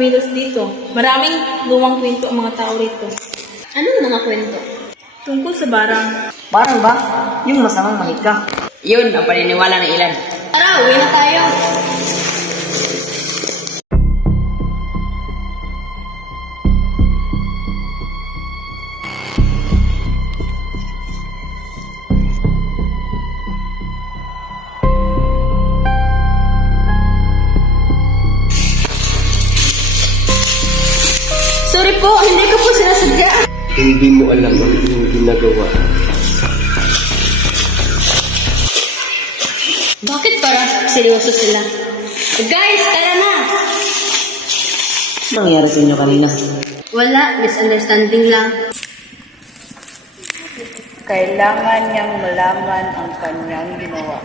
kumilos dito. Maraming lumang kwento ang mga tao rito. Anong mga kwento? Tungkol sa barang. Parang ba? Yung masamang mahika. Yun ang paniniwala ng ilan. Tara, uwi na tayo. Sorry po, hindi ko po sinasadya. Hindi mo alam ang iyong ginagawa. Bakit para seryoso sila? Guys, tara na! Ano nangyari sa inyo kanina? Wala, misunderstanding lang. Kailangan niyang malaman ang kanyang ginawa.